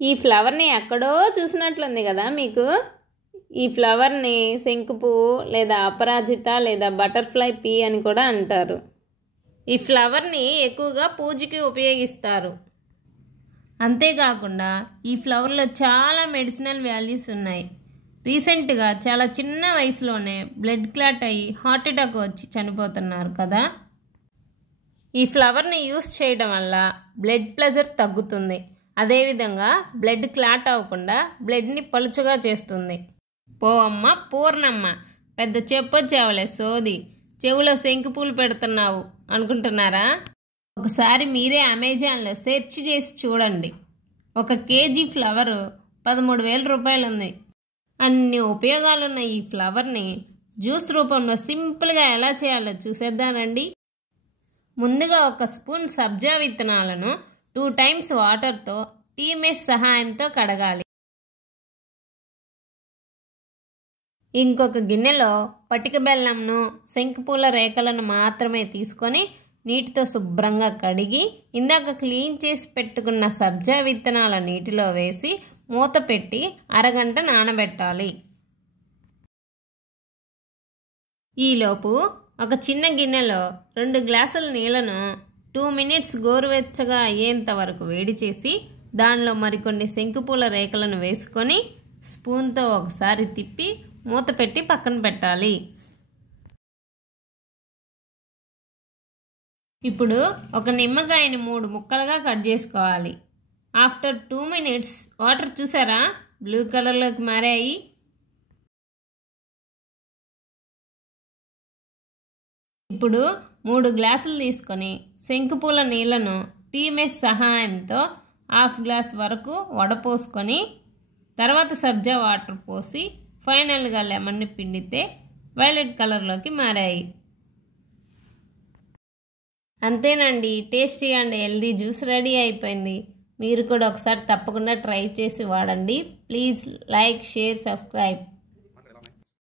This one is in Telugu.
ఈ ఫ్లవర్ని ఎక్కడో చూసినట్లుంది కదా మీకు. ఈ ఫ్లవర్ని శంకు పువ్వు లేదా అపరాజిత లేదా బటర్ఫ్లై పీ అని కూడా అంటారు. ఈ ఫ్లవర్ని ఎక్కువగా పూజకి ఉపయోగిస్తారు. అంతేకాకుండా ఈ ఫ్లవర్లో చాలా మెడిసినల్ వాల్యూస్ ఉన్నాయి. రీసెంట్గా చాలా చిన్న వయసులోనే బ్లడ్ క్లాట్ అయ్యి హార్ట్ అటాక్ వచ్చి చనిపోతున్నారు కదా. ఈ ఫ్లవర్ని యూస్ చేయడం వల్ల బ్లడ్ ప్రెషర్ తగ్గుతుంది. అదేవిధంగా బ్లడ్ క్లాట్ అవ్వకుండా బ్లడ్ని పలుచగా చేస్తుంది. పో అమ్మ పూర్ణమ్మ, పెద్ద చెప్పొచ్చావులే సోది, చెవులో శంకుపూలు పెడుతున్నావు అనుకుంటున్నారా? ఒకసారి మీరే అమెజాన్లో సెర్చ్ చేసి చూడండి. 1 కేజీ ఫ్లవరు 13,000 రూపాయలు ఉంది. అన్ని ఉపయోగాలున్న ఈ ఫ్లవర్ని జ్యూస్ రూపంలో సింపుల్గా ఎలా చేయాలో చూసేద్దానండి. ముందుగా 1 స్పూన్ సబ్జా విత్తనాలను 2 టైమ్స్ వాటర్తో టీ మెష్ సహాయంతో కడగాలి. ఇంకొక గిన్నెలో పటిక బెల్లంను, శంకుపూల రేఖలను మాత్రమే తీసుకొని నీటితో శుభ్రంగా కడిగి ఇందాక క్లీన్ చేసి పెట్టుకున్న సబ్జా విత్తనాల నీటిలో వేసి మూత పెట్టి అరగంట నానబెట్టాలి. ఈలోపు ఒక చిన్న గిన్నెలో 2 గ్లాసుల నీళ్లను 2 మినిట్స్ గోరువెచ్చగా అయ్యేంత వరకు వేడి చేసి దానిలో మరికొన్ని శంకుపూల రేఖలను వేసుకొని స్పూన్తో ఒకసారి తిప్పి మూత పెట్టి పక్కన పెట్టాలి. ఇప్పుడు ఒక నిమ్మకాయని 3 ముక్కలుగా కట్ చేసుకోవాలి. ఆఫ్టర్ 2 మినిట్స్ వాటర్ చూసారా బ్లూ కలర్లోకి మారాయి. ఇప్పుడు 3 గ్లాసులు తీసుకొని శంకుపూల నీళ్లను టీ మెష్ సహాయంతో 1/2 గ్లాస్ వరకు వడపోసుకొని తర్వాత సబ్జా వాటర్ పోసి ఫైనల్గా లెమన్ని పిండితే వైలెట్ కలర్లోకి మారాయి. అంతేనండి, tasty and healthy juice ready అయిపోయింది. మీరు కూడా ఒకసారి తప్పకుండా ట్రై చేసి వాడండి. Please like, share, subscribe.